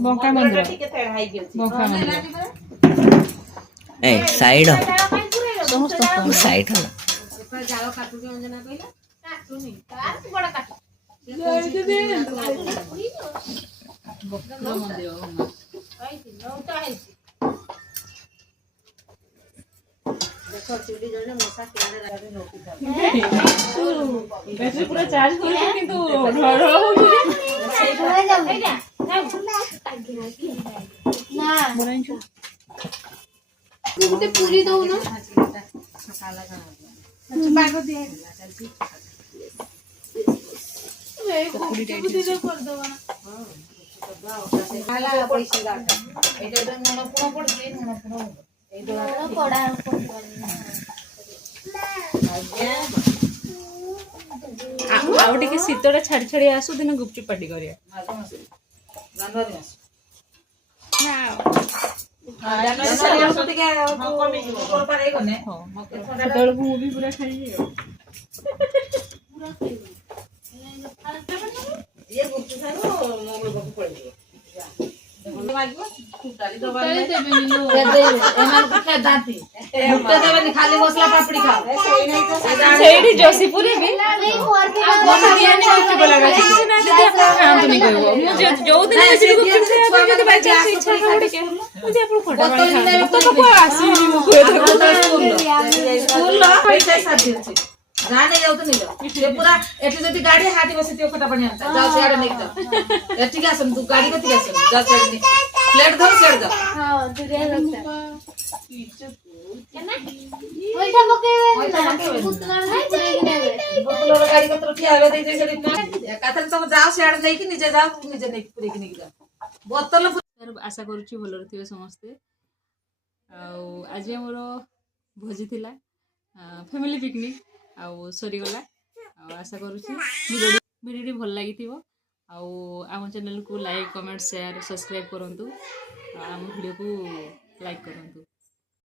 बंका मंदिर ए साइड समस्त साइड हो बैटरी पूरा चार्ज करू किंतु ढळ गोटे पूरी दउन बाग दिए आउटे के शीतटा छाड़ी छाड़ी आसु दिन गुपचुप पार्टी करिया भी पूरा खाई खाली मसला पापड़ी खाओ जोशीपुरी भी जो दिन गाने जाऊ तो नहीं ये पूरा एटी जति गाड़ी हाटी बसे त्यो खटा पणी आंता जाऊ सियाडे नहीं तो एटी के आसन तू गाड़ी कति आसन जाऊ सियाडे नहीं प्लेट धर सियाडे जा हां दुरिया लगता ओइठा पकेवे पुतला नहीं पुतला गाड़ी कतरो ठिया आवे दे दे सेडी काथन सब जाऊ सियाडे नहीं कि निजे जाऊ निजे नहीं पूरी कि नहीं जा बोतल आशा करूची भलो रथिबे समस्ते आज हमर भोजी थिला फैमिली पिकनिक आउ सरी गला आशा करूची वीडियो भल लगी आम चैनल को लाइक कमेंट शेयर सब्सक्राइब करंतु आम वीडियो को लाइक करंतु।